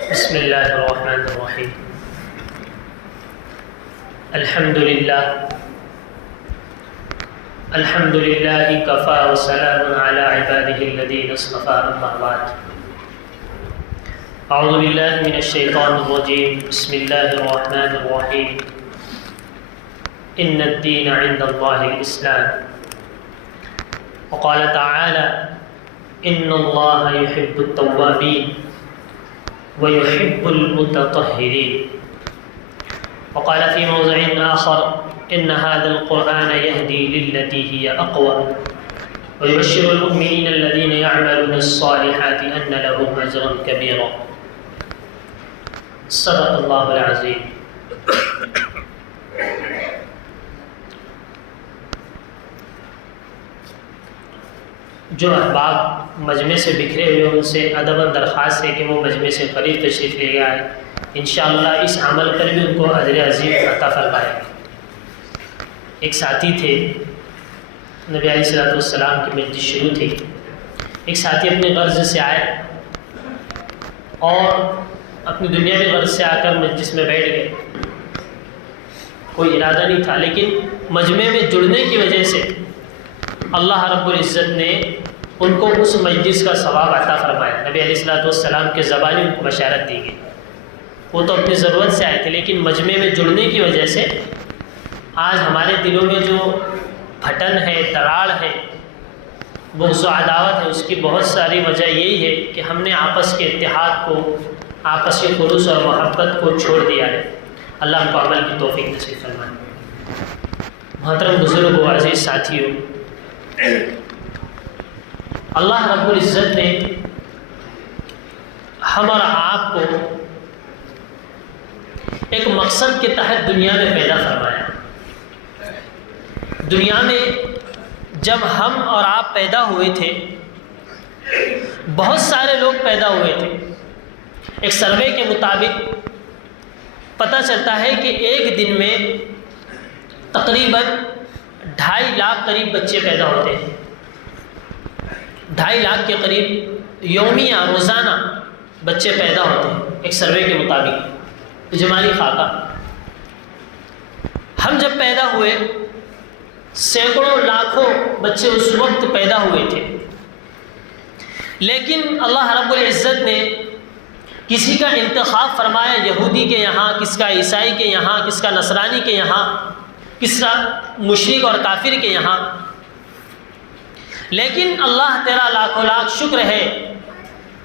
بسم اللہ الرحمن الرحیم الحمد للہ کفا وسلام علی عباده الذین اصطفى اما بعد اعوذ باللہ من الشیطان الرجیم بسم اللہ الرحمن الرحیم ان الدین عند اللہ الاسلام وقال تعالی ان اللہ يحب التوابین ويحب المتطهرين وقال في موضع آخر إن هذا القرآن يهدي للتي هي أقوى ويبشر المؤمنين الذين يعملون الصالحات أن لهم أجرا كبيرا صدق الله العظيم. جو احباب مجمع سے بکھرے ہوئے ان سے ادب درخواست ہے کہ وہ مجمع سے قریب تشریف لے گئے آئے. انشاءاللہ اس عمل پر بھی ان کو اجر عظیم عطا فرمائے. ایک ساتھی تھے، نبی علیہ السلام کی مجلس شروع تھی. ایک ساتھی اپنے غرض سے آئے اور اپنی دنیاوی غرض سے آ کر مجلس میں بیٹھ گئے. کوئی ارادہ نہیں تھا، لیکن مجمع میں جڑنے کی وجہ سے اللہ رب العزت نے ان کو اس مجلس کا ثواب عطا فرمایا. نبی علیہ السلام کے زبانی ان کو بشارت دی گئی. وہ تو اپنی ضرورت سے آئے تھے، لیکن مجمع میں جڑنے کی وجہ سے آج ہمارے دلوں میں جو پھٹن ہے، تراڑ ہے، بغض و عداوت ہے، اس کی بہت ساری وجہ یہی ہے کہ ہم نے آپس کے اتحاد کو، آپس کے خلوص اور محبت کو چھوڑ دیا ہے. اللہ ہم کو عمل کی توفیق نصیب فرمائے. محترم بزرگوں، عزیز ساتھیوں، اللہ رب العزت نے ہم اور آپ کو ایک مقصد کے تحت دنیا میں پیدا فرمایا. دنیا میں جب ہم اور آپ پیدا ہوئے تھے، بہت سارے لوگ پیدا ہوئے تھے. ایک سروے کے مطابق پتہ چلتا ہے کہ ایک دن میں تقریباً 2.5 لاکھ قریب بچے پیدا ہوتے ہیں. 2.5 لاکھ کے قریب یومیہ، روزانہ بچے پیدا ہوتے ہیں ایک سروے کے مطابق، اجمالی خاکہ. ہم جب پیدا ہوئے سینکڑوں لاکھوں بچے اس وقت پیدا ہوئے تھے، لیکن اللہ رب العزت نے کسی کا انتخاب فرمایا، یہودی کے یہاں، کس کا عیسائی کے یہاں، کس کا نصرانی کے یہاں، کس کا مشرک اور کافر کے یہاں. لیکن اللہ تیرا لاکھوں لاکھ شکر ہے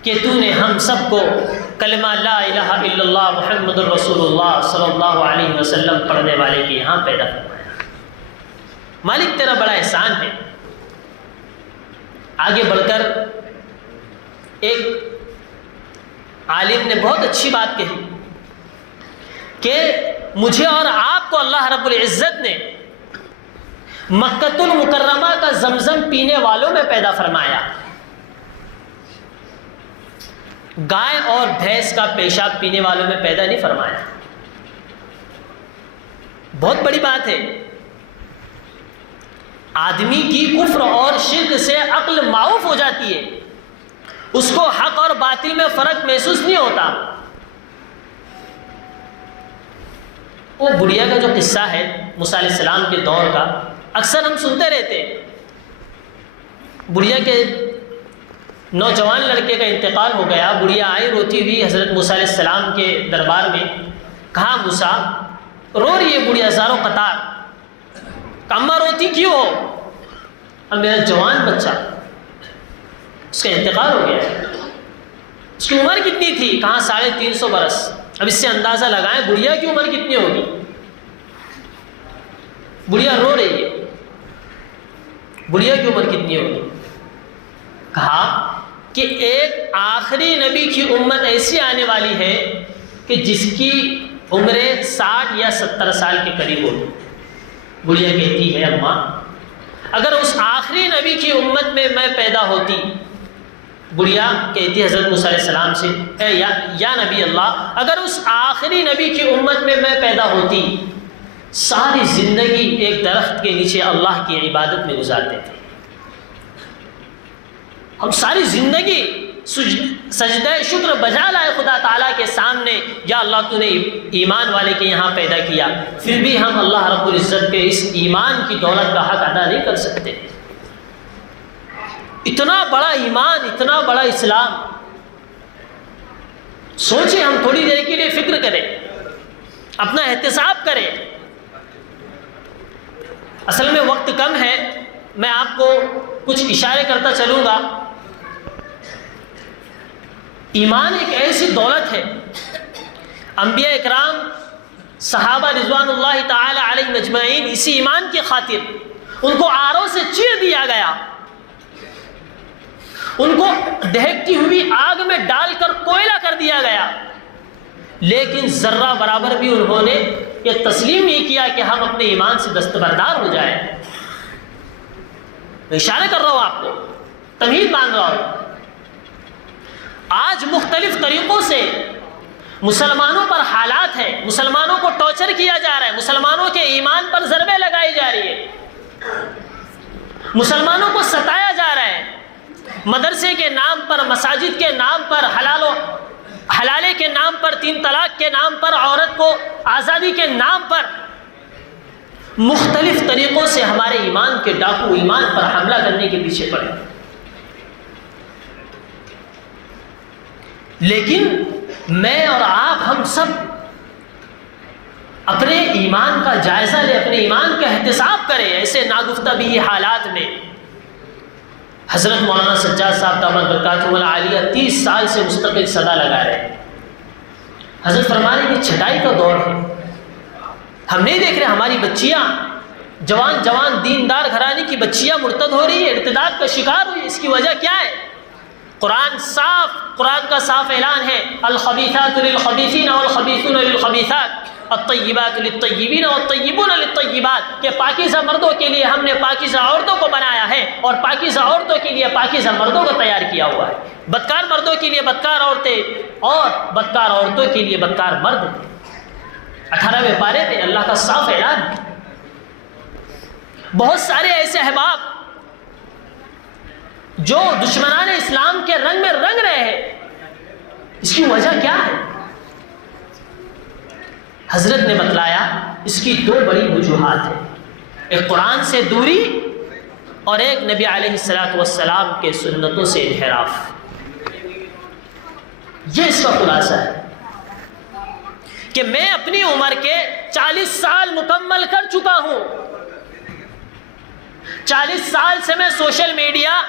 کہ تو نے ہم سب کو کلمہ لا الہ الا اللہ محمد الرسول اللہ صلی اللہ علیہ وسلم پڑھنے والے کے یہاں پیدا فرمایا. مالک تیرا بڑا احسان ہے. آگے بڑھ کر ایک عالم نے بہت اچھی بات کہی کہ مجھے اور آپ کو اللہ رب العزت نے مکۃ المکرمہ کا زمزم پینے والوں میں پیدا فرمایا، گائے اور بھینس کا پیشاب پینے والوں میں پیدا نہیں فرمایا. بہت بڑی بات ہے. آدمی کی کفر اور شرک سے عقل معاف ہو جاتی ہے، اس کو حق اور باطل میں فرق محسوس نہیں ہوتا. وہ بڑھیا کا جو قصہ ہے موسیٰ علیہ السلام کے دور کا، اکثر ہم سنتے رہتے ہیں. بڑھیا کے نوجوان لڑکے کا انتقال ہو گیا. بڑھیا آئی روتی ہوئی حضرت موسیٰ علیہ السلام کے دربار میں. کہا موسیٰ، رو رہی ہے بڑھیا زاروں قطار. اماں روتی کیوں ہو؟ اب میرا جوان بچہ، اس کا انتقال ہو گیا. اس کی عمر کتنی تھی؟ کہاں 350 برس. اب اس سے اندازہ لگائیں بڑھیا کی عمر کتنی ہوگی. بڑھیا رو رہی ہے، بڑھیا کی عمر کتنی ہوگی؟ کہا کہ ایک آخری نبی کی امت ایسی آنے والی ہے کہ جس کی عمریں 60 یا 70 سال کے قریب ہوگی. بڑھیا کہتی ہے اماں، اگر اس آخری نبی کی امت میں میں پیدا ہوتی. بڑھیا کہتی حضرت موسیٰ علیہ السلام سے، اے یا نبی اللہ، اگر اس آخری نبی کی امت میں میں پیدا ہوتی، ساری زندگی ایک درخت کے نیچے اللہ کی عبادت میں گزارتے تھے. ہم ساری زندگی سجدہ شکر بجا لائے خدا تعالیٰ کے میں یا اللہ تو نے ایمان والے کے یہاں پیدا کیا، پھر بھی ہم اللہ رب العزت کے اس ایمان کی دولت کا حق ادا نہیں کر سکتے۔ اتنا بڑا ایمان، اتنا بڑا اسلام، سوچیں، ہم تھوڑی دیر کے لیے فکر کریں، اپنا احتساب کریں۔ اصل میں وقت کم ہے، میں آپ کو کچھ اشارے کرتا چلوں گا۔ ایمان ایک ایسی دولت ہے، انبیاء اکرام صحابہ رضوان اللہ تعالی علیہ اجمعین اسی ایمان کی خاطر ان کو آروں سے چیر دیا گیا، ان کو دہکتی ہوئی آگ میں ڈال کر کوئلہ کر دیا گیا، لیکن ذرہ برابر بھی انہوں نے یہ تسلیم نہیں کیا کہ ہم اپنے ایمان سے دستبردار ہو جائیں۔ میں اشارہ کر رہا ہوں، آپ کو تمہید مان رہا ہوں۔ آج مختلف طریقوں سے مسلمانوں پر حالات ہے، مسلمانوں کو ٹارچر کیا جا رہا ہے، مسلمانوں کے ایمان پر ضربیں لگائی جا رہی ہے، مسلمانوں کو ستایا جا رہا ہے، مدرسے کے نام پر، مساجد کے نام پر، حلالے کے نام پر، 3 طلاق کے نام پر، عورت کو آزادی کے نام پر، مختلف طریقوں سے ہمارے ایمان کے ڈاکو ایمان پر حملہ کرنے کے پیچھے پڑے۔ لیکن میں اور آپ، ہم سب اپنے ایمان کا جائزہ لیں، اپنے ایمان کا احتساب کریں ایسے ناگفتہ بھی حالات میں۔ حضرت مولانا سجاد صاحب دامت برکاتہم العالیہ 30 سال سے مستقل صدا لگا رہے ہیں۔ حضرت فرما رہے کہ چھٹائی کا دور ہے، ہم نہیں دیکھ رہے ہماری بچیاں، جوان دیندار گھرانے کی بچیاں مرتد ہو رہی ہے، ارتداد کا شکار ہوئی۔ اس کی وجہ کیا ہے؟ قرآن کا صاف اعلان ہے، الخبیثات للخبیثین والخبیثون للخبیثات، الطیبات للطیبین والطیبون للطیبات، کہ پاکیزہ مردوں کے لیے ہم نے پاکیزہ عورتوں کو بنایا ہے اور پاکیزہ عورتوں کے لیے پاکیزہ مردوں کو تیار کیا ہوا ہے۔ بدکار مردوں کے لیے بدکار عورتیں اور بدکار عورتوں کے لیے بدکار مرد۔ 18ویں پارے میں اللہ کا صاف اعلان ہے۔ بہت سارے ایسے احباب جو دشمنان اسلام کے رنگ میں رنگ رہے ہیں، اس کی وجہ کیا ہے؟ حضرت نے بتلایا اس کی 2 بڑی وجوہات ہیں، ایک قرآن سے دوری اور ایک نبی علیہ السلام کے سنتوں سے انحراف۔ یہ اس کا خلاصہ ہے کہ میں اپنی عمر کے 40 سال مکمل کر چکا ہوں۔ 40 سال سے میں social media,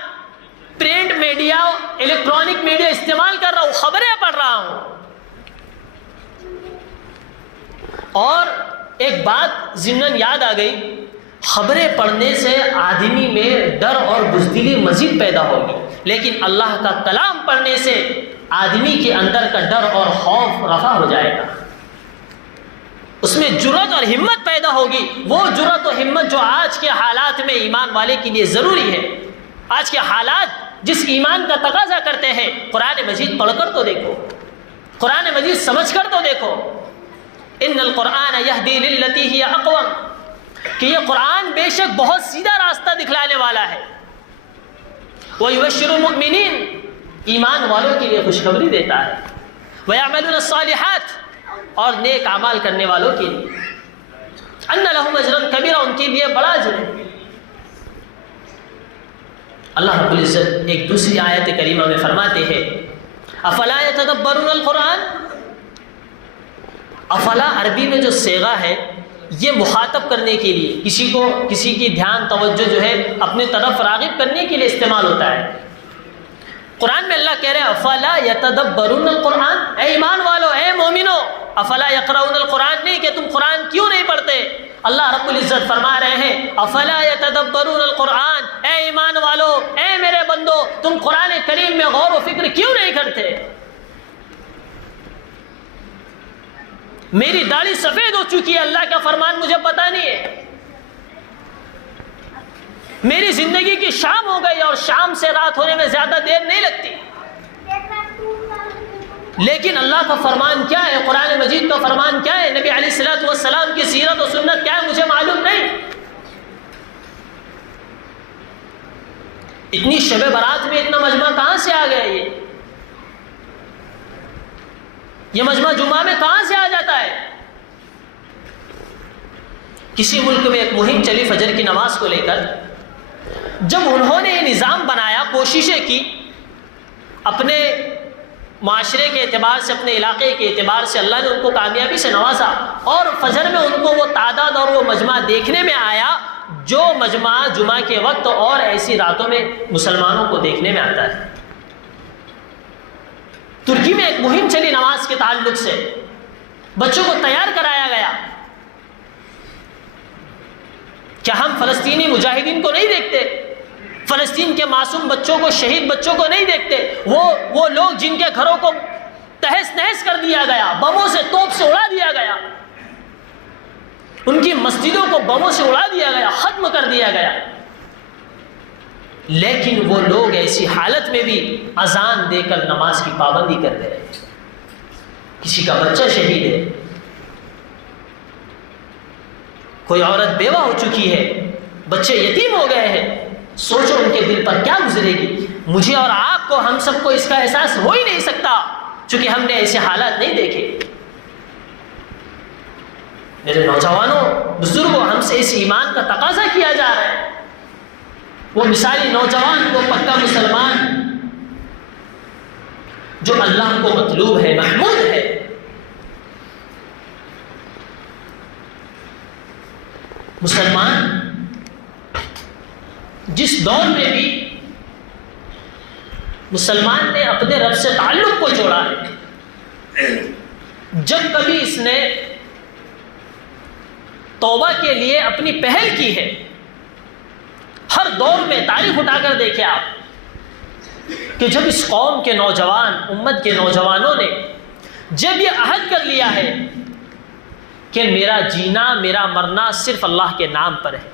print media, electronic media استعمال کر رہا ہوں، خبریں پڑھ رہا ہوں، اور ایک بات ضمناً یاد آ گئی، خبریں پڑھنے سے آدمی میں ڈر اور بزدلی مزید پیدا ہوگی، لیکن اللہ کا کلام پڑھنے سے آدمی کے اندر کا ڈر اور خوف رفع ہو جائے گا، اس میں جرأت اور ہمت پیدا ہوگی، وہ جرأت و ہمت جو آج کے حالات میں ایمان والے کے لیے ضروری ہے۔ آج کے حالات جس ایمان کا تقاضا کرتے ہیں، قرآن مجید پڑھ کر تو دیکھو، قرآن مجید سمجھ کر تو دیکھو، ان القرآن یہدی للتی ہی اقوم، کہ یہ قرآن بے شک بہت سیدھا راستہ دکھلانے والا ہے۔ وَيُبَشِّرُ الْمُؤْمِنِينَ، ایمان والوں کے لیے خوشخبری دیتا ہے۔ وَيَعْمَلُونَ الصَّالِحَاتِ، اور نیک اعمال کرنے والوں کے لیے، ان لہم اجرا کبیرا، ان کے لیے بڑا اجر ہے۔ اللہ رب العزت ایک دوسری آیت کریمہ میں فرماتے ہیں، افلا یتدبرون القرآن، افلا عربی میں جو صیغہ ہے یہ مخاطب کرنے کے لیے، کسی کی دھیان توجہ جو ہے اپنے طرف راغب کرنے کے لیے استعمال ہوتا ہے۔ قرآن میں اللہ کہہ رہے ہیں افلا یتدبرون القرآن، اے ایمان والو، اے مومنو، افلا یقرؤون القرآن، نہیں کہ تم قرآن کیوں نہیں پڑھتے۔ اللہ رب العزت فرما رہے ہیں افلا یتدبرون القرآن، اے ایمان والو، اے میرے بندو، تم قرآن کریم میں غور و فکر کیوں نہیں کرتے؟ میری داڑھی سفید ہو چکی ہے، اللہ کا فرمان مجھے پتہ نہیں ہے، میری زندگی کی شام ہو گئی اور شام سے رات ہونے میں زیادہ دیر نہیں لگتی، لیکن اللہ کا فرمان کیا ہے، قرآن مجید کا فرمان کیا ہے، نبی علیہ السلام کی سیرت و سنت کیا ہے، مجھے معلوم نہیں۔ اتنی شب برات میں اتنا مجمع کہاں سے آ گیا؟ یہ یہ مجمع جمعہ میں کہاں سے آ جاتا ہے؟ کسی ملک میں ایک مہم چلی فجر کی نماز کو لے کر، جب انہوں نے یہ نظام بنایا، کوششیں کی، اپنے معاشرے کے اعتبار سے، اپنے علاقے کے اعتبار سے اللہ نے ان کو کامیابی سے نوازا، اور فجر میں ان کو وہ تعداد اور وہ مجمع دیکھنے میں آیا جو مجمع جمعہ کے وقت اور ایسی راتوں میں مسلمانوں کو دیکھنے میں آتا ہے۔ ترکی میں ایک مہم چلی نماز کے تعلق سے، بچوں کو تیار کرایا گیا۔ کیا ہم فلسطینی مجاہدین کو نہیں دیکھتے؟ فلسطین کے معصوم بچوں کو، شہید بچوں کو نہیں دیکھتے؟ وہ لوگ جن کے گھروں کو تہس نہس کر دیا گیا، بموں سے، توپ سے اڑا دیا گیا، ان کی مسجدوں کو بموں سے اڑا دیا گیا، ختم کر دیا گیا، لیکن وہ لوگ ایسی حالت میں بھی اذان دے کر نماز کی پابندی کر رہے ہیں۔ کسی کا بچہ شہید ہے، کوئی عورت بیوہ ہو چکی ہے، بچے یتیم ہو گئے ہیں، سوچو ان کے دل پر کیا گزرے گی۔ مجھے اور آپ کو، ہم سب کو اس کا احساس ہو ہی نہیں سکتا، چونکہ ہم نے ایسے حالات نہیں دیکھے۔ میرے نوجوانوں، بزرگوں، ہم سے اس ایمان کا تقاضا کیا جا رہا ہے۔ وہ مثالی نوجوان، وہ پکا مسلمان جو اللہ کو مطلوب ہے، محمود ہے۔ مسلمان جس دور میں بھی مسلمان نے اپنے رب سے تعلق کو جوڑا ہے، جب کبھی اس نے توبہ کے لیے اپنی پہل کی ہے، ہر دور میں تاریخ اٹھا کر دیکھیں آپ کہ جب اس قوم کے نوجوان، امت کے نوجوانوں نے جب یہ عہد کر لیا ہے کہ میرا جینا، میرا مرنا صرف اللہ کے نام پر ہے،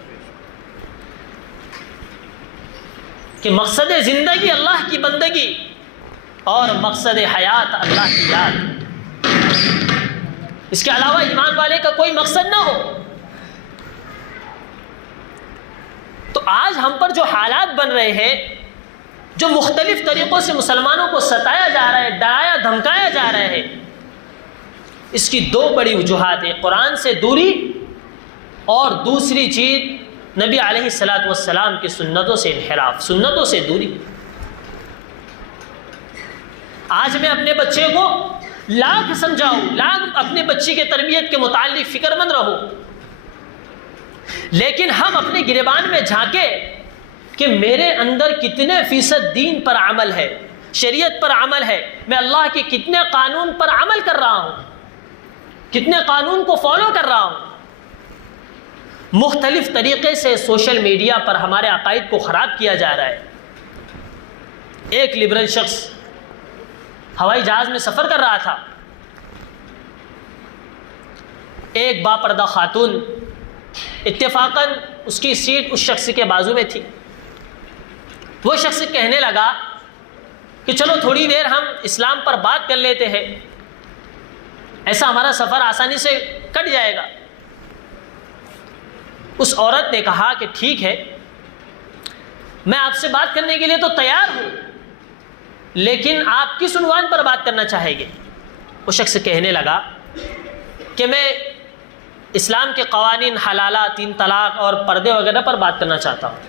کہ مقصد زندگی اللہ کی بندگی اور مقصد حیات اللہ کی یاد، اس کے علاوہ ایمان والے کا کوئی مقصد نہ ہو، تو آج ہم پر جو حالات بن رہے ہیں، جو مختلف طریقوں سے مسلمانوں کو ستایا جا رہا ہے، ڈرایا دھمکایا جا رہا ہے، اس کی دو بڑی وجوہات ہیں: قرآن سے دوری، اور دوسری چیز نبی علیہ الصلاۃ والسلام کی سنتوں سے انحراف، سنتوں سے دوری۔ آج میں اپنے بچے کو لاکھ سمجھاؤں، لاکھ اپنے بچی کے تربیت کے متعلق فکر مند رہو، لیکن ہم اپنے گریبان میں جھانکے کہ میرے اندر کتنے فیصد دین پر عمل ہے، شریعت پر عمل ہے، میں اللہ کے کتنے قانون پر عمل کر رہا ہوں، کتنے قانون کو فالو کر رہا ہوں۔ مختلف طریقے سے سوشل میڈیا پر ہمارے عقائد کو خراب کیا جا رہا ہے۔ ایک لبرل شخص ہوائی جہاز میں سفر کر رہا تھا، ایک باپردہ خاتون اتفاقاً اس کی سیٹ اس شخص کے بازو میں تھی۔ وہ شخص کہنے لگا کہ چلو تھوڑی دیر ہم اسلام پر بات کر لیتے ہیں، ایسا ہمارا سفر آسانی سے کٹ جائے گا۔ اس عورت نے کہا کہ ٹھیک ہے، میں آپ سے بات کرنے کے لیے تو تیار ہوں، لیکن آپ کس عنوان پر بات کرنا چاہیں گے؟ وہ شخص کہنے لگا کہ میں اسلام کے قوانین، حلالہ، 3 طلاق اور پردے وغیرہ پر بات کرنا چاہتا ہوں۔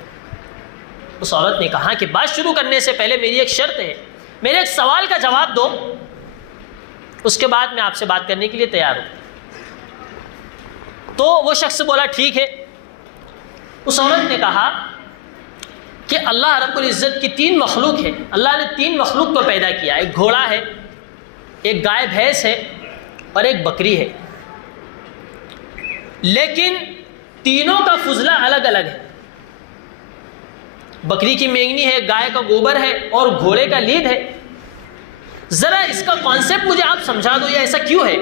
اس عورت نے کہا کہ بات شروع کرنے سے پہلے میری ایک شرط ہے، میرے ایک سوال کا جواب دو، اس کے بعد میں آپ سے بات کرنے کے لیے تیار ہوں۔ تو وہ شخص بولا ٹھیک ہے۔ اس عورت نے کہا کہ اللہ رب العزت کی 3 مخلوق ہے، اللہ نے 3 مخلوق کو پیدا کیا، ایک گھوڑا ہے، ایک گائے بھینس ہے اور ایک بکری ہے، لیکن تینوں کا فضلہ الگ الگ ہے۔ بکری کی مینگنی ہے، گائے کا گوبر ہے اور گھوڑے کا لید ہے۔ ذرا اس کا کانسیپٹ مجھے آپ سمجھا دو، یہ ایسا کیوں ہے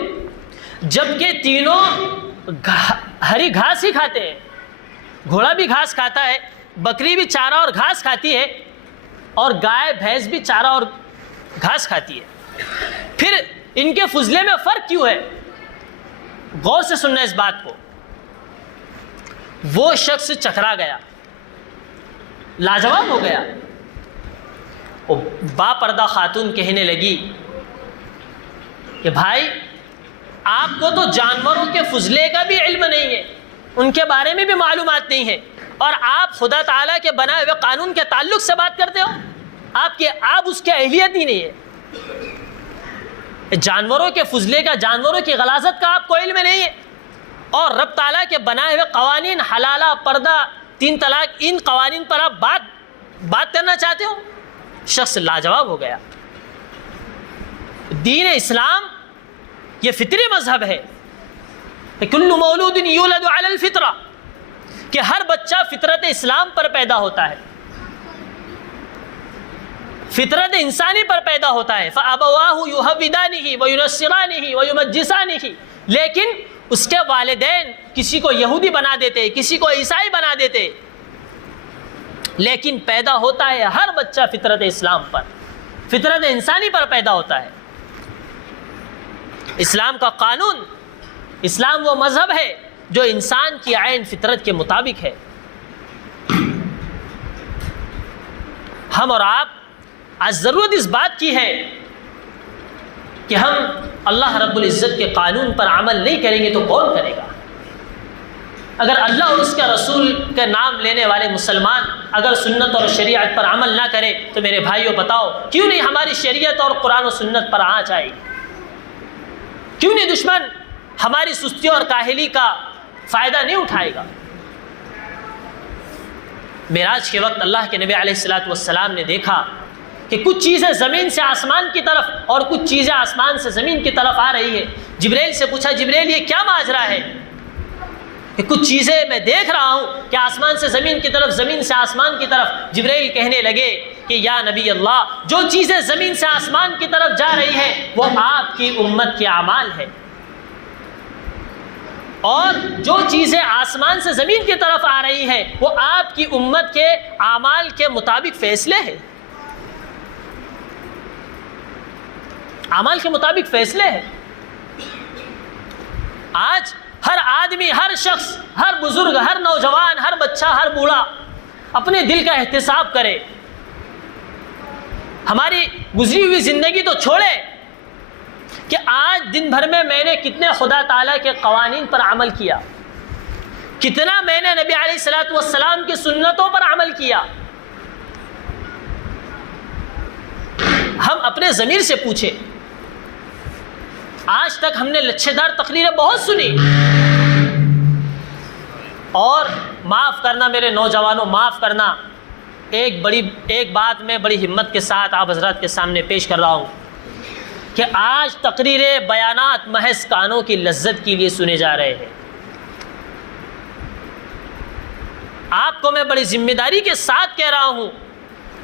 جبکہ تینوں ہری گھاس ہی کھاتے ہیں؟ گھوڑا بھی گھاس کھاتا ہے، بکری بھی چارہ اور گھاس کھاتی ہے، اور گائے بھینس بھی چارہ اور گھاس کھاتی ہے، پھر ان کے فضلے میں فرق کیوں ہے؟ غور سے سننا اس بات کو۔ وہ شخص چکرا گیا، لاجواب ہو گیا۔ وہ با پردہ خاتون کہنے لگی کہ بھائی آپ کو تو جانوروں کے فضلے کا بھی علم نہیں ہے، ان کے بارے میں بھی معلومات نہیں ہے، اور آپ خدا تعالیٰ کے بنائے ہوئے قانون کے تعلق سے بات کرتے ہو، آپ اس کے اہلیت ہی نہیں ہے۔ جانوروں کے فضلے کا، جانوروں کی غلاظت کا آپ کو علم نہیں ہے، اور رب تعالیٰ کے بنائے ہوئے قوانین، حلالہ، پردہ، 3 طلاق، ان قوانین پر آپ بات کرنا چاہتے ہو۔ شخص لاجواب ہو گیا۔ دین اسلام یہ فطری مذہب ہے، کل مولود یولد علی الفطرہ، کہ ہر بچہ فطرت اسلام پر پیدا ہوتا ہے، فطرت انسانی پر پیدا ہوتا ہے۔ فَأَبَوَاهُ يُهَوِّدَانِهِ وَيُنَصِّرَانِهِ وَيُمَجِّسَانِهِ، لیکن اس کے والدین کسی کو یہودی بنا دیتے، کسی کو عیسائی بنا دیتے، لیکن پیدا ہوتا ہے ہر بچہ فطرت اسلام پر، فطرت انسانی پر پیدا ہوتا ہے۔ اسلام کا قانون، اسلام وہ مذہب ہے جو انسان کی عین فطرت کے مطابق ہے۔ ہم اور آپ آج ضرورت اس بات کی ہے کہ ہم اللہ رب العزت کے قانون پر عمل نہیں کریں گے تو کون کرے گا؟ اگر اللہ اور اس کے رسول کا نام لینے والے مسلمان اگر سنت اور شریعت پر عمل نہ کرے تو میرے بھائیوں بتاؤ کیوں نہیں ہماری شریعت اور قرآن و سنت پر آنچ آئے گی؟ کیوں نہیں دشمن ہماری سستی اور کاہلی کا فائدہ نہیں اٹھائے گا؟ معراج کے وقت اللہ کے نبی علیہ الصلوۃ والسلام نے دیکھا کہ کچھ چیزیں زمین سے آسمان کی طرف اور کچھ چیزیں آسمان سے زمین کی طرف آ رہی ہے۔ جبریل سے پوچھا، جبریل یہ کیا ماجرا ہے؟ کہ کچھ چیزیں میں دیکھ رہا ہوں کہ آسمان سے زمین کی طرف، زمین سے آسمان کی طرف۔ جبریل کہنے لگے کہ یا نبی اللہ، جو چیزیں زمین سے آسمان کی طرف جا رہی ہیں وہ آپ کی امت کے اعمال ہے، اور جو چیزیں آسمان سے زمین کی طرف آ رہی ہیں وہ آپ کی امت کے اعمال کے مطابق فیصلے ہیں، اعمال کے مطابق فیصلے ہیں۔ آج ہر آدمی، ہر شخص، ہر بزرگ، ہر نوجوان، ہر بچہ، ہر بوڑھا اپنے دل کا احتساب کرے۔ ہماری گزری ہوئی زندگی تو چھوڑے کہ آج دن بھر میں نے کتنے خدا تعالیٰ کے قوانین پر عمل کیا، کتنا میں نے نبی علیہ الصلوۃ والسلام کی سنتوں پر عمل کیا۔ ہم اپنے ضمیر سے پوچھیں۔ آج تک ہم نے لچھے دار تقریریں بہت سنی، اور معاف کرنا میرے نوجوانوں، معاف کرنا، ایک بات میں بڑی ہمت کے ساتھ آپ حضرات کے سامنے پیش کر رہا ہوں کہ آج تقریریں، بیانات محض کانوں کی لذت کے لیے سنے جا رہے ہیں۔ آپ کو میں بڑی ذمہ داری کے ساتھ کہہ رہا ہوں،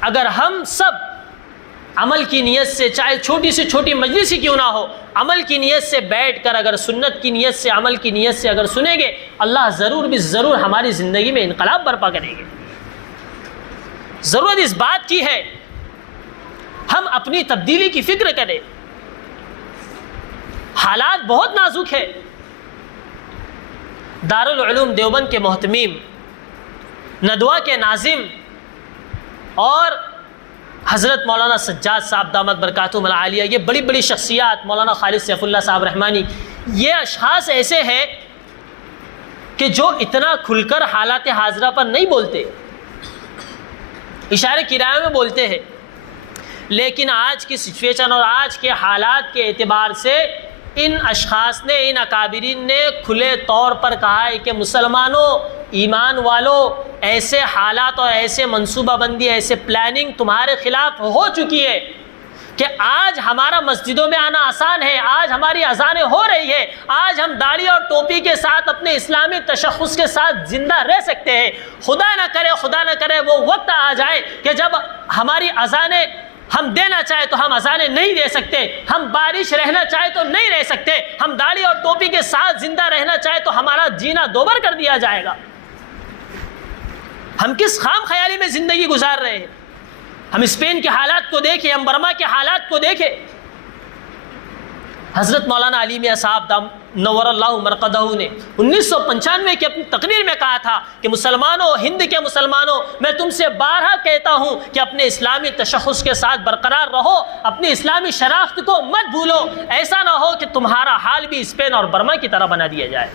اگر ہم سب عمل کی نیت سے، چاہے چھوٹی سے چھوٹی مجلس ہی کیوں نہ ہو، عمل کی نیت سے بیٹھ کر اگر سنت کی نیت سے، عمل کی نیت سے اگر سنیں گے، اللہ ضرور بھی ضرور ہماری زندگی میں انقلاب برپا کریں گے۔ ضرورت اس بات کی ہے ہم اپنی تبدیلی کی فکر کریں۔ حالات بہت نازک ہے۔ دارالعلوم دیوبند کے محتمیم، ندوہ کے ناظم، اور حضرت مولانا سجاد صاحب دامت برکاتہم العالیہ، یہ بڑی بڑی شخصیات، مولانا خالد سیف اللہ صاحب رحمانی، یہ اشخاص ایسے ہیں کہ جو اتنا کھل کر حالات حاضرہ پر نہیں بولتے، اشارے کرایہ میں بولتے ہیں، لیکن آج کی سچویشن اور آج کے حالات کے اعتبار سے ان اشخاص نے، ان اکابرین نے کھلے طور پر کہا ہے کہ مسلمانوں، ایمان والوں، ایسے حالات اور ایسے منصوبہ بندی، ایسے پلاننگ تمہارے خلاف ہو چکی ہے کہ آج ہمارا مسجدوں میں آنا آسان ہے، آج ہماری اذانیں ہو رہی ہے، آج ہم داڑھی اور ٹوپی کے ساتھ اپنے اسلامی تشخص کے ساتھ زندہ رہ سکتے ہیں۔ خدا نہ کرے وہ وقت آ جائے کہ جب ہماری اذانیں ہم دینا چاہے تو ہم اذانیں نہیں دے سکتے، ہم بارش رہنا چاہے تو نہیں رہ سکتے، ہم داڑھی اور ٹوپی کے ساتھ زندہ رہنا چاہے تو ہمارا جینا دوبر کر دیا جائے گا۔ ہم کس خام خیالی میں زندگی گزار رہے ہیں؟ ہم اسپین کے حالات کو دیکھیں، ہم برما کے حالات کو دیکھیں، حضرت مولانا علی میاں صاحب نور اللہ مرقدہ نے 1995 کی اپنی تقریر میں کہا تھا کہ مسلمانوں، ہند کے مسلمانوں، میں تم سے بارہا کہتا ہوں کہ اپنے اسلامی تشخص کے ساتھ برقرار رہو، اپنی اسلامی شناخت کو مت بھولو، ایسا نہ ہو کہ تمہارا حال بھی اسپین اور برما کی طرح بنا دیا جائے۔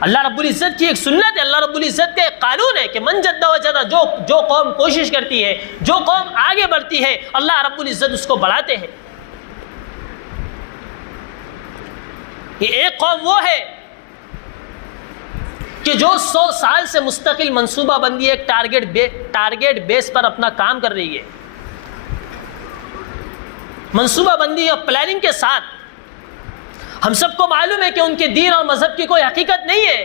اللہ رب العزت کی ایک سنت ہے، اللہ رب العزت کا ایک قانون ہے کہ من جد وجد، جو قوم کوشش کرتی ہے، جو قوم آگے بڑھتی ہے، اللہ رب العزت اس کو بڑھاتے ہیں۔ یہ ایک قوم وہ ہے کہ جو 100 سال سے مستقل منصوبہ بندی ایک ٹارگیٹ بیس پر اپنا کام کر رہی ہے، منصوبہ بندی اور پلاننگ کے ساتھ۔ ہم سب کو معلوم ہے کہ ان کے دین اور مذہب کی کوئی حقیقت نہیں ہے،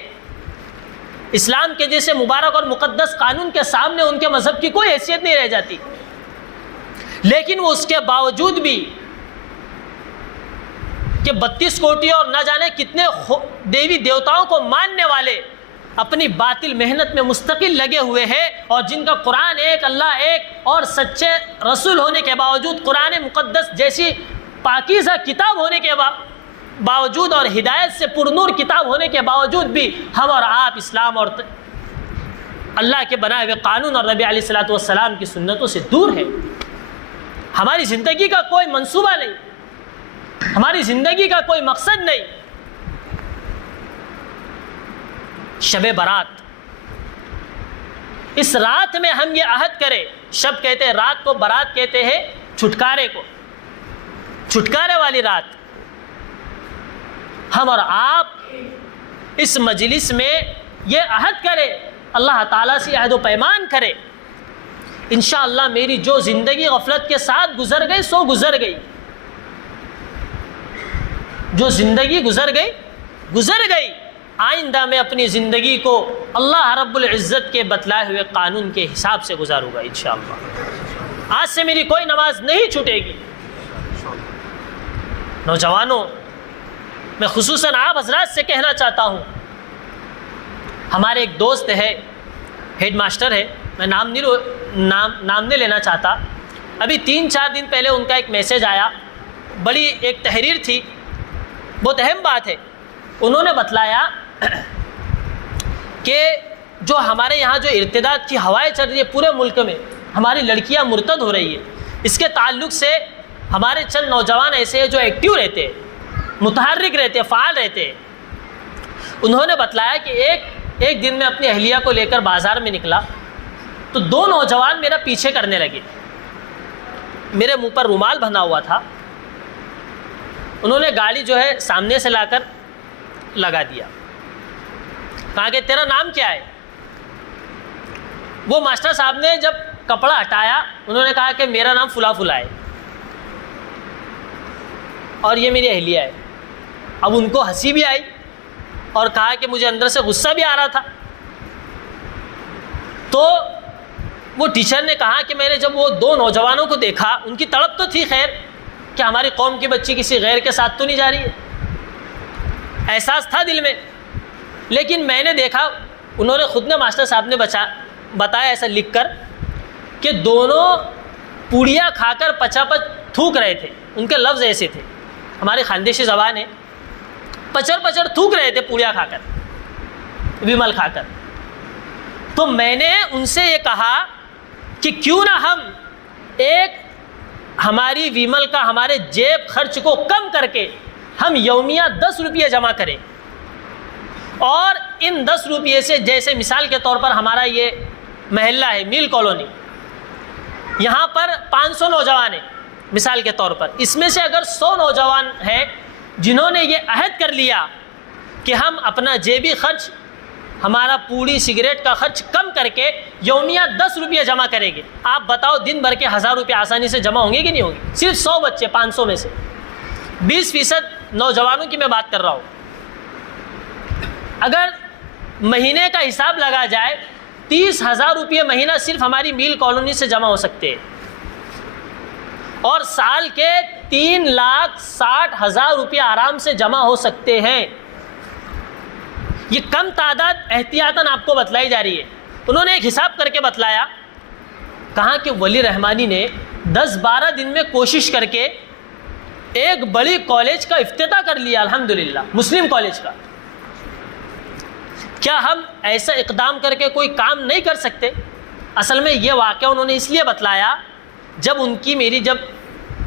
اسلام کے جیسے مبارک اور مقدس قانون کے سامنے ان کے مذہب کی کوئی حیثیت نہیں رہ جاتی، لیکن وہ اس کے باوجود بھی کہ 32 کوٹی اور نہ جانے کتنے دیوی دیوتاؤں کو ماننے والے اپنی باطل محنت میں مستقل لگے ہوئے ہیں، اور جن کا قرآن ایک، اللہ ایک اور سچے رسول ہونے کے باوجود، قرآن مقدس جیسی پاکیزہ کتاب ہونے کے باوجود اور ہدایت سے پرنور کتاب ہونے کے باوجود بھی ہم اور آپ اسلام اور اللہ کے بنائے ہوئے قانون اور نبی علیہ الصلوۃ والسلام کی سنتوں سے دور ہے۔ ہماری زندگی کا کوئی منصوبہ نہیں، ہماری زندگی کا کوئی مقصد نہیں۔ شب برات، اس رات میں ہم یہ عہد کریں، شب کہتے ہیں رات کو، برات کہتے ہیں چھٹکارے کو، چھٹکارے والی رات۔ ہم اور آپ اس مجلس میں یہ عہد کریں، اللہ تعالیٰ سے عہد و پیمان کرے، انشاءاللہ میری جو زندگی غفلت کے ساتھ گزر گئی سو گزر گئی، جو زندگی گزر گئی، آئندہ میں اپنی زندگی کو اللہ رب العزت کے بتلائے ہوئے قانون کے حساب سے گزاروں گا انشاءاللہ۔ آج سے میری کوئی نماز نہیں چھوٹے گی۔ نوجوانوں، میں خصوصاً آپ حضرات سے کہنا چاہتا ہوں، ہمارے ایک دوست ہے، ہیڈ ماسٹر ہے، میں نام نہیں لینا چاہتا، ابھی 3-4 دن پہلے ان کا ایک میسیج آیا، بڑی ایک تحریر تھی، بہت اہم بات ہے۔ انہوں نے بتلایا کہ جو ہمارے یہاں جو ارتداد کی ہوائیں چل رہی ہے پورے ملک میں، ہماری لڑکیاں مرتد ہو رہی ہے، اس کے تعلق سے ہمارے چند نوجوان ایسے ہیں جو ایکٹیو رہتے ہیں، متحرک رہتے ہیں، فعال رہتے ہیں۔ انہوں نے بتلایا کہ ایک دن میں اپنی اہلیہ کو لے کر بازار میں نکلا تو 2 نوجوان میرا پیچھے کرنے لگے، میرے منہ پر رومال بندھا ہوا تھا، انہوں نے گاڑی جو ہے سامنے سے لا کر لگا دیا، کہا کہ تیرا نام کیا ہے؟ وہ ماسٹر صاحب نے جب کپڑا ہٹایا انہوں نے کہا کہ میرا نام فلاں فلاں ہے اور یہ میری اہلیہ ہے۔ اب ان کو ہنسی بھی آئی اور کہا کہ مجھے اندر سے غصہ بھی آ رہا تھا۔ تو وہ ٹیچر نے کہا کہ میں نے جب وہ 2 نوجوانوں کو دیکھا، ان کی تڑپ تو تھی خیر کہ ہماری قوم کی بچی کسی غیر کے ساتھ تو نہیں جا رہی ہے، احساس تھا دل میں، لیکن میں نے دیکھا انہوں نے خود نے ماسٹر صاحب نے بتایا ایسا لکھ کر کہ دونوں پوڑیاں کھا کر پچا پچ تھوک رہے تھے، ان کے لفظ ایسے تھے، ہماری خاندیشی زبان ہے، پچر پچر تھوک رہے تھے پوڑیاں کھا کر، ویمل کھا کر۔ تو میں نے ان سے یہ کہا کہ کیوں نہ ہم ایک ہماری ویمل کا ہمارے جیب خرچ کو کم کر کے ہم یومیہ 10 روپیے جمع کریں، اور ان 10 روپیے سے جیسے مثال کے طور پر ہمارا یہ محلہ ہے میل کالونی، یہاں پر 500 نوجوان ہیں مثال کے طور پر، اس میں سے اگر 100 نوجوان ہیں جنہوں نے یہ عہد کر لیا کہ ہم اپنا جیبی خرچ، ہمارا پوڑی سگریٹ کا خرچ کم کر کے یومیہ 10 روپیے جمع کریں گے، آپ بتاؤ دن بھر کے 1000 روپے آسانی سے جمع ہوں گے کہ نہیں ہوں گے؟ صرف 100 بچے 500 میں سے 20% نوجوانوں کی میں بات کر رہا ہوں۔ اگر مہینے کا حساب لگا جائے 30,000 روپے مہینہ صرف ہماری میل کالونی سے جمع ہو سکتے ہیں، اور سال کے 3,60,000 روپے آرام سے جمع ہو سکتے ہیں۔ یہ کم تعداد احتیاطاً آپ کو بتلائی جا رہی ہے۔ انہوں نے ایک حساب کر کے بتلایا، کہا کہ ولی رحمانی نے 10-12 دن میں کوشش کر کے ایک بڑی کالج کا افتتاح کر لیا الحمدللہ، مسلم کالج کا۔ کیا ہم ایسا اقدام کر کے کوئی کام نہیں کر سکتے؟ اصل میں یہ واقعہ انہوں نے اس لیے بتلایا، جب ان کی میری جب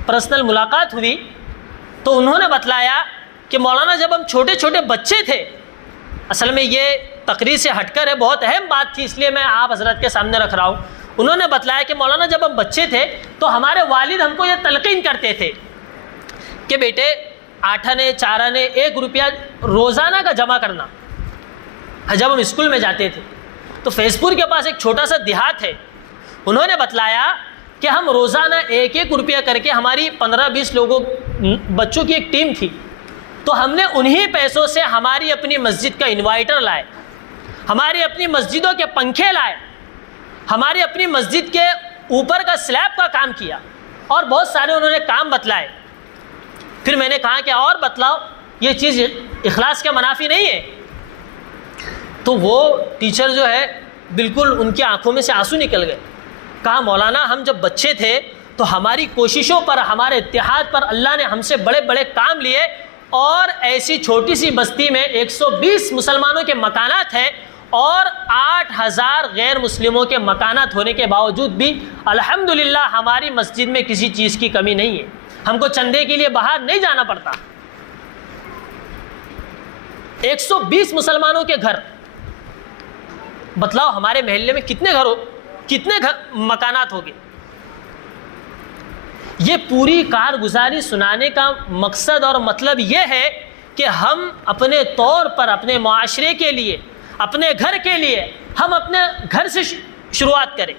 پرسنل ملاقات ہوئی تو انہوں نے بتلایا کہ مولانا جب ہم چھوٹے چھوٹے بچے تھے، اصل میں یہ تقریر سے ہٹ کر ہے، بہت اہم بات تھی، اس لیے میں آپ حضرت کے سامنے رکھ رہا ہوں۔ انہوں نے بتلایا کہ مولانا جب ہم بچے تھے تو ہمارے والد ہم کو یہ تلقین کرتے تھے کہ بیٹے 8 آنے 4 آنے 1 روپیہ روزانہ کا جمع کرنا۔ جب ہم اسکول میں جاتے تھے تو فیض پور کے پاس ایک چھوٹا سا دیہات ہے، انہوں نے بتلایا کہ ہم روزانہ 1 روپیہ کر کے، ہماری 15-20 لوگوں بچوں کی ایک ٹیم تھی، تو ہم نے انہی پیسوں سے ہماری اپنی مسجد کا انورٹر لائے، ہماری اپنی مسجدوں کے پنکھے لائے، ہماری اپنی مسجد کے اوپر کا سلیب کا کام کیا، اور بہت سارے انہوں نے کام بتلائے۔ پھر میں نے کہا کہ اور بتلاؤ، یہ چیز اخلاص کے منافی نہیں ہے؟ تو وہ ٹیچر جو ہے بالکل ان کی آنکھوں میں سے آنسو نکل گئے۔ کہا مولانا ہم جب بچے تھے تو ہماری کوششوں پر، ہمارے اتحاد پر اللہ نے ہم سے بڑے بڑے کام لیے، اور ایسی چھوٹی سی بستی میں 120 مسلمانوں کے مکانات ہیں اور 8000 غیر مسلموں کے مکانات ہونے کے باوجود بھی الحمدللہ ہماری مسجد میں کسی چیز کی کمی نہیں ہے، ہم کو چندے کے لیے باہر نہیں جانا پڑتا۔ 120 مسلمانوں کے گھر، بتلاؤ ہمارے محلے میں کتنے مکانات ہوگے؟ یہ پوری کارگزاری سنانے کا مقصد اور مطلب یہ ہے کہ ہم اپنے طور پر اپنے معاشرے کے لیے، اپنے گھر کے لیے، ہم اپنے گھر سے شروعات کریں،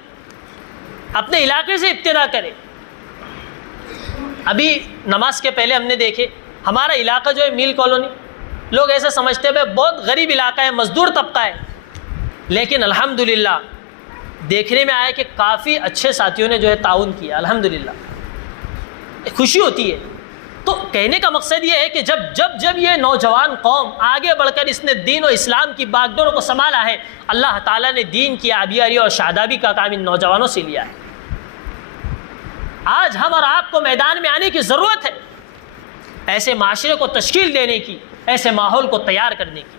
اپنے علاقے سے ابتدا کریں۔ ابھی نماز کے پہلے ہم نے دیکھے ہمارا علاقہ جو ہے میل کالونی، لوگ ایسا سمجھتے ہیں بہت غریب علاقہ ہے، مزدور طبقہ ہے، لیکن الحمدللہ دیکھنے میں آیا کہ کافی اچھے ساتھیوں نے جو ہے تعاون کیا، الحمدللہ خوشی ہوتی ہے۔ تو کہنے کا مقصد یہ ہے کہ جب یہ نوجوان قوم آگے بڑھ کر اس نے دین و اسلام کی باگڈوروں کو سنبھالا ہے، اللہ تعالیٰ نے دین کی آبیاری اور شادابی کا کام ان نوجوانوں سے لیا ہے۔ آج ہم اور آپ کو میدان میں آنے کی ضرورت ہے، ایسے معاشرے کو تشکیل دینے کی، ایسے ماحول کو تیار کرنے کی۔